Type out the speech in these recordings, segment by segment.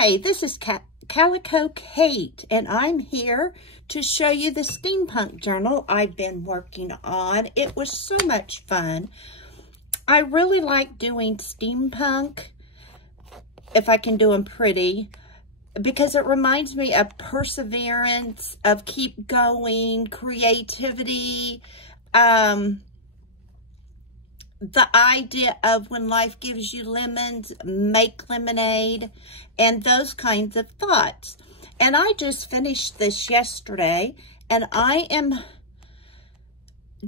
Hi, this is Calico Kate, and I'm here to show you the steampunk journal I've been working on. It was so much fun. I really like doing steampunk, if I can do them pretty, because it reminds me of perseverance, of keep going, creativity, the idea of when life gives you lemons, make lemonade, and those kinds of thoughts. And I just finished this yesterday, and I am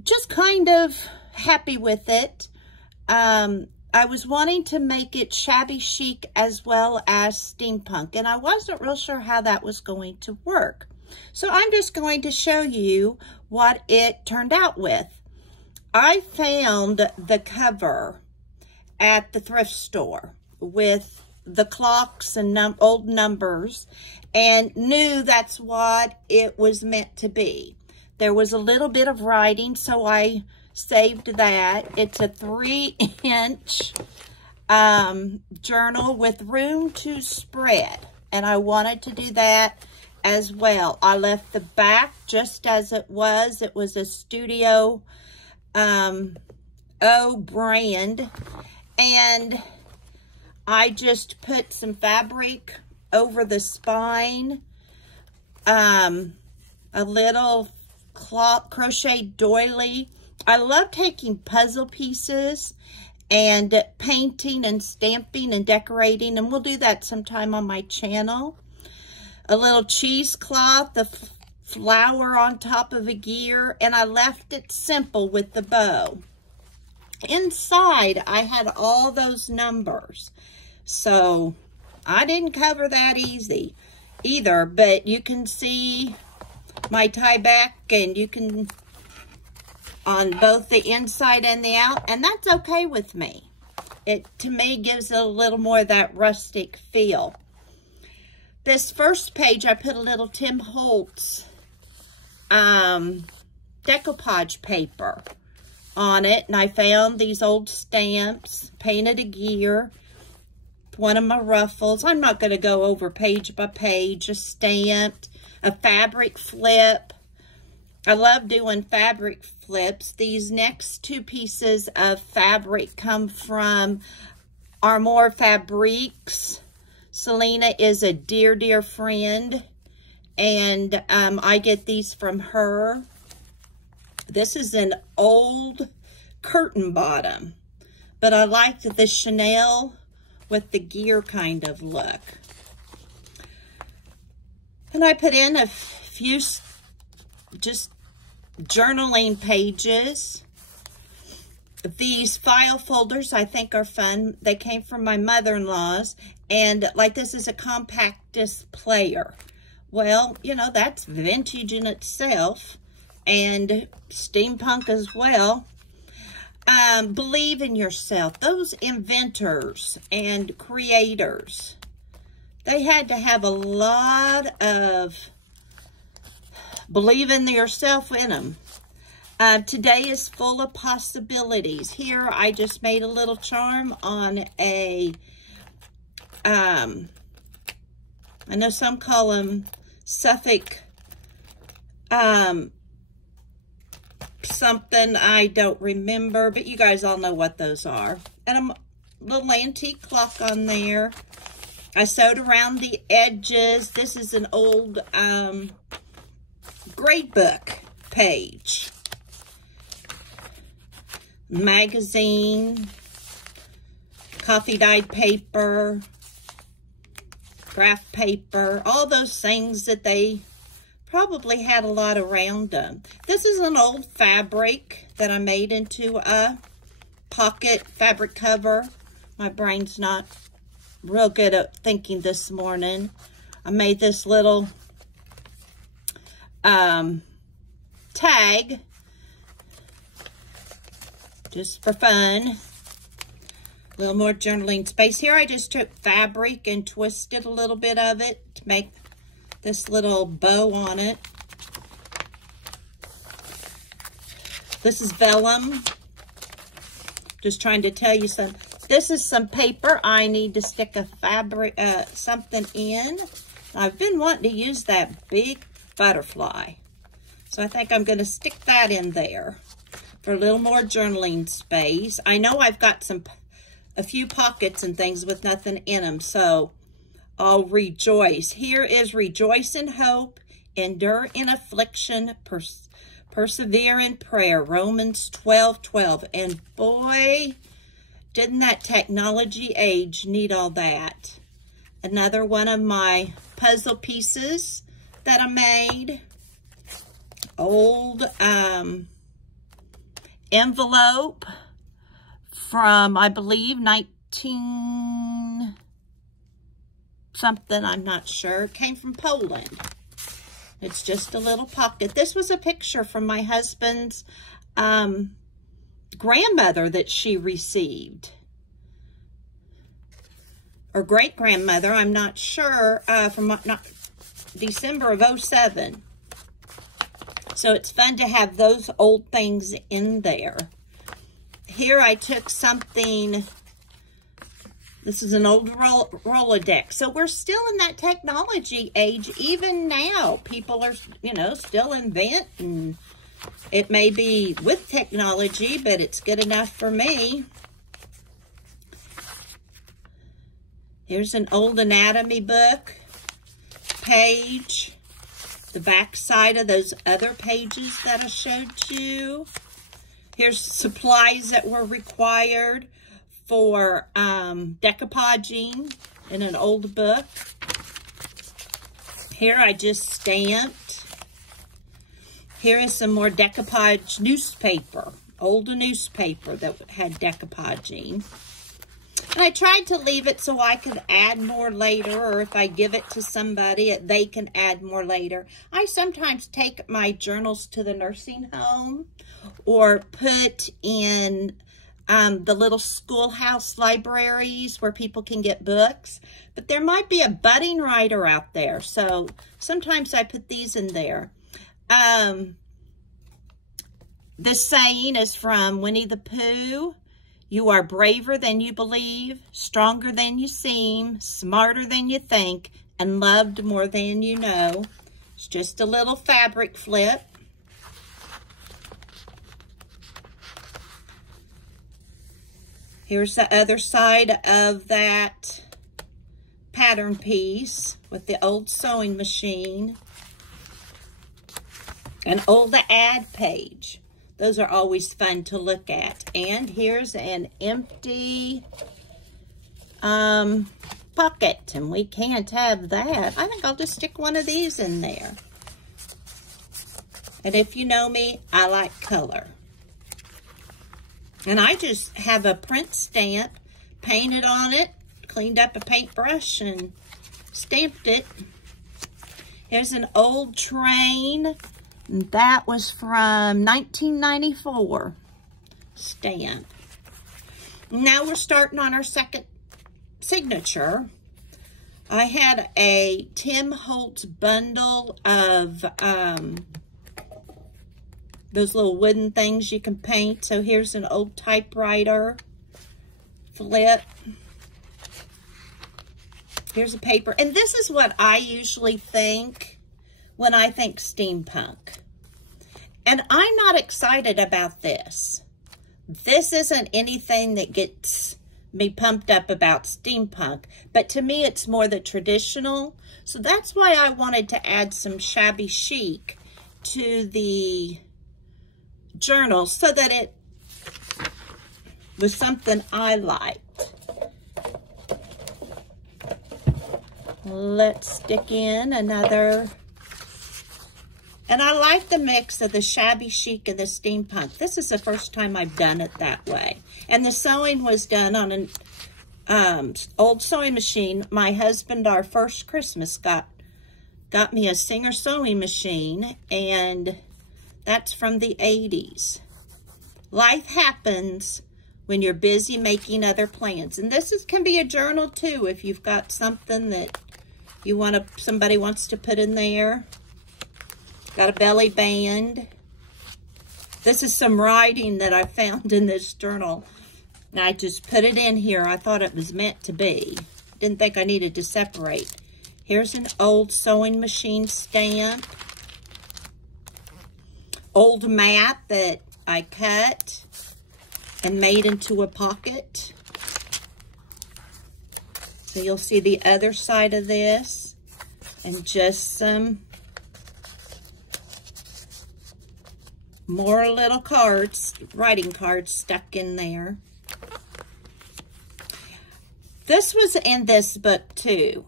just kind of happy with it. I was wanting to make it shabby chic as well as steampunk, and I wasn't real sure how that was going to work. So I'm just going to show you what it turned out with. I found the cover at the thrift store with the clocks and old numbers and knew that's what it was meant to be. There was a little bit of writing, so I saved that. It's a 3-inch journal with room to spread, and I wanted to do that as well. I left the back just as it was. It was a Studio O brand, and I just put some fabric over the spine, a little crochet doily. I love taking puzzle pieces and painting and stamping and decorating, and we'll do that sometime on my channel. A little cheesecloth, the flower on top of a gear, and I left it simple with the bow. Inside, I had all those numbers, so I didn't cover that easy either, but you can see my tie back, and you can on both the inside and the out, and that's okay with me. It, to me, gives it a little more of that rustic feel. This first page, I put a little Tim Holtz decoupage paper on it, and I found these old stamps, painted a gear, one of my ruffles. I'm not going to go over page by page, just stamped, a fabric flip. I love doing fabric flips. These next two pieces of fabric come from Armour Fabriques. Selena is a dear, dear friend, and I get these from her. This is an old curtain bottom, but I liked the Chanel with the gear kind of look. And I put in a few just journaling pages. These file folders I think are fun. They came from my mother-in-law's, and like this is a compact disc player. Well, you know, that's vintage in itself, and steampunk as well. Believe in yourself. Those inventors and creators, they had to have a lot of believe in yourself in them. Today is full of possibilities. Here, I just made a little charm on a, I know some call them Suffolk, something I don't remember, but you guys all know what those are. And a little antique clock on there. I sewed around the edges. This is an old grade book page. Magazine, coffee dyed paper, craft paper, all those things that they probably had a lot around them. This is an old fabric that I made into a pocket fabric cover. My brain's not real good at thinking this morning. I made this little tag just for fun. A little more journaling space. Here I just took fabric and twisted a little bit of it to make this little bow on it. This is vellum. Just trying to tell you some This is some paper I need to stick a fabric, something in. I've been wanting to use that big butterfly. So I think I'm going to stick that in there for a little more journaling space. I know I've got a few pockets and things with nothing in them, so I'll rejoice. Here is rejoice in hope, endure in affliction, persevere in prayer, Romans 12:12. And boy, didn't that technology age need all that. Another one of my puzzle pieces that I made. Old envelope from, I believe, 19 something, I'm not sure. It came from Poland. It's just a little pocket. This was a picture from my husband's grandmother that she received. Or great-grandmother, I'm not sure, from December of 07. So it's fun to have those old things in there. Here I took something, this is an old Rolodex. So we're still in that technology age. Even now, people are, you know, still inventing. It may be with technology, but it's good enough for me. Here's an old anatomy book page. The back side of those other pages that I showed you. Here's supplies that were required for decoupaging in an old book. Here I just stamped. Here is some more decoupage newspaper, old newspaper that had decoupaging. And I tried to leave it so I could add more later, or if I give it to somebody, they can add more later. I sometimes take my journals to the nursing home or put in the little schoolhouse libraries where people can get books. But there might be a budding writer out there, so sometimes I put these in there. This saying is from Winnie the Pooh. You are braver than you believe, stronger than you seem, smarter than you think, and loved more than you know. It's just a little fabric flip. Here's the other side of that pattern piece with the old sewing machine. An old ad page. Those are always fun to look at. And here's an empty pocket, and we can't have that. I think I'll just stick one of these in there. And if you know me, I like color. And I just have a print stamp, painted on it, cleaned up a paintbrush, and stamped it. Here's an old train. That was from 1994 stamp. Now we're starting on our second signature. I had a Tim Holtz bundle of those little wooden things you can paint. So here's an old typewriter flip. Here's a paper. And this is what I usually think when I think steampunk. And I'm not excited about this. This isn't anything that gets me pumped up about steampunk, but to me it's more the traditional. So that's why I wanted to add some Shabby Chic to the journal so that it was something I liked. Let's stick in another. And I like the mix of the Shabby Chic and the steampunk. This is the first time I've done it that way. And the sewing was done on an old sewing machine. My husband, our first Christmas, got me a Singer sewing machine, and that's from the 80s. Life happens when you're busy making other plans. And this can be a journal too, if you've got something that you somebody wants to put in there. Got a belly band. This is some writing that I found in this journal. And I just put it in here. I thought it was meant to be. Didn't think I needed to separate. Here's an old sewing machine stamp. Old map that I cut and made into a pocket. So you'll see the other side of this. And just some more little cards, writing cards stuck in there. This was in this book too.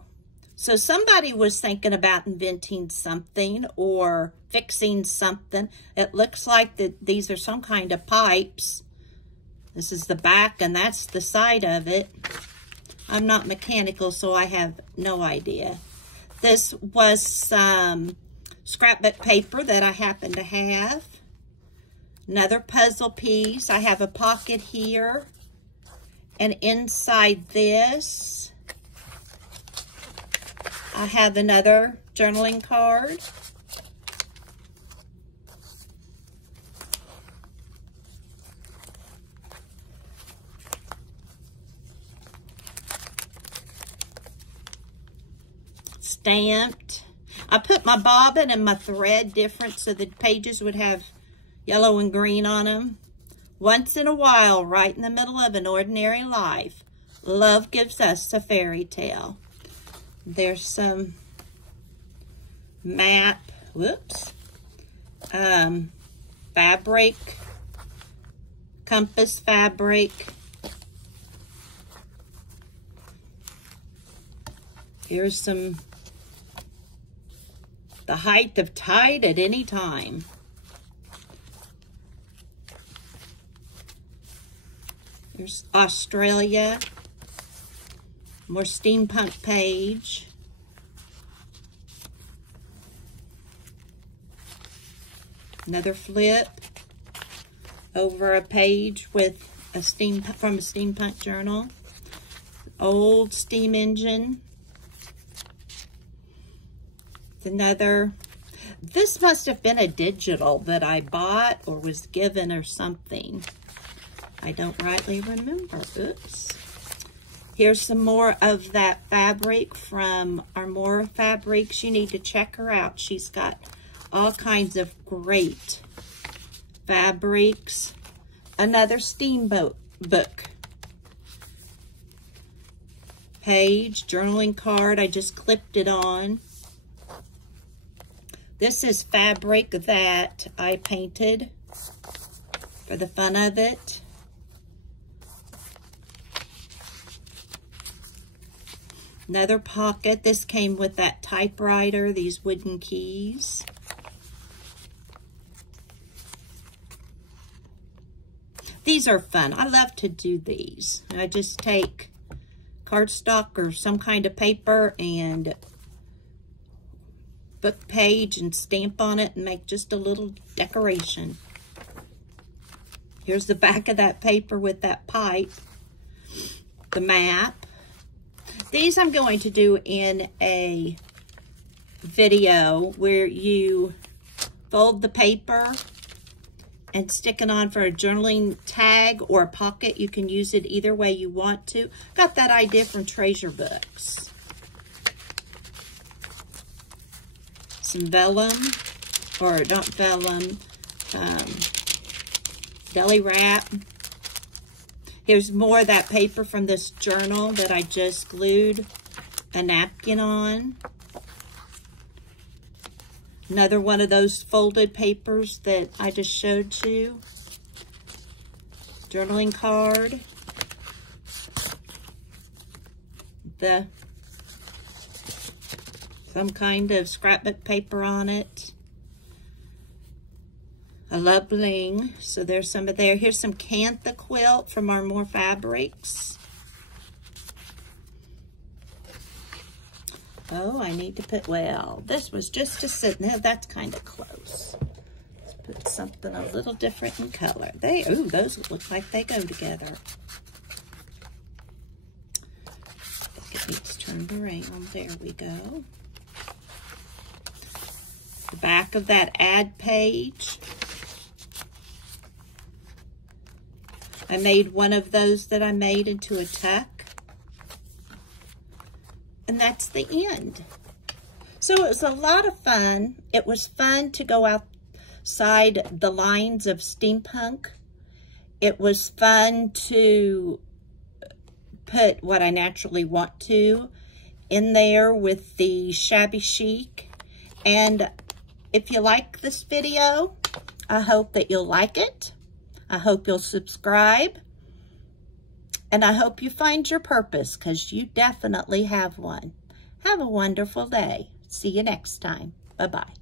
So somebody was thinking about inventing something or fixing something. It looks like that these are some kind of pipes. This is the back and that's the side of it. I'm not mechanical, so I have no idea. This was some scrapbook paper that I happen to have. Another puzzle piece. I have a pocket here. And inside this, I have another journaling card. Stamped. I put my bobbin and my thread different so the pages would have yellow and green on them. Once in a while, right in the middle of an ordinary life, love gives us a fairy tale. There's some map, fabric, compass fabric. Here's some, the height of tide at any time. There's Australia, more steampunk page. Another flip over a page with a from a steampunk journal. Old steam engine. Another, this must have been a digital that I bought or was given or something. I don't rightly remember. Oops. Here's some more of that fabric from Armora Fabrics. You need to check her out. She's got all kinds of great fabrics. Another steamboat book. Page, journaling card. I just clipped it on. This is fabric that I painted for the fun of it. Another pocket. This came with that typewriter, these wooden keys. These are fun. I love to do these. I just take cardstock or some kind of paper and book page and stamp on it and make just a little decoration. Here's the back of that paper with that pipe. The map. These I'm going to do in a video where you fold the paper and stick it on for a journaling tag or a pocket. You can use it either way you want to. Got that idea from Treasure Books. Some vellum, or not vellum, deli wrap. Here's more of that paper from this journal that I just glued a napkin on. Another one of those folded papers that I just showed you. Journaling card. Some kind of scrapbook paper on it. I love bling, so there's some of there. Here's some Cantha quilt from Armora Fabrics. Oh, I need to put, well, this was just a sitting there. That's kind of close. Let's put something a little different in color. Ooh, those look like they go together. I think it needs turned around. There we go. The back of that ad page. I made one of those that I made into a tuck. And that's the end. So it was a lot of fun. It was fun to go outside the lines of steampunk. It was fun to put what I naturally want to in there with the Shabby Chic. And if you like this video, I hope that you'll like it. I hope you'll subscribe. And I hope you find your purpose, because you definitely have one. Have a wonderful day. See you next time. Bye-bye.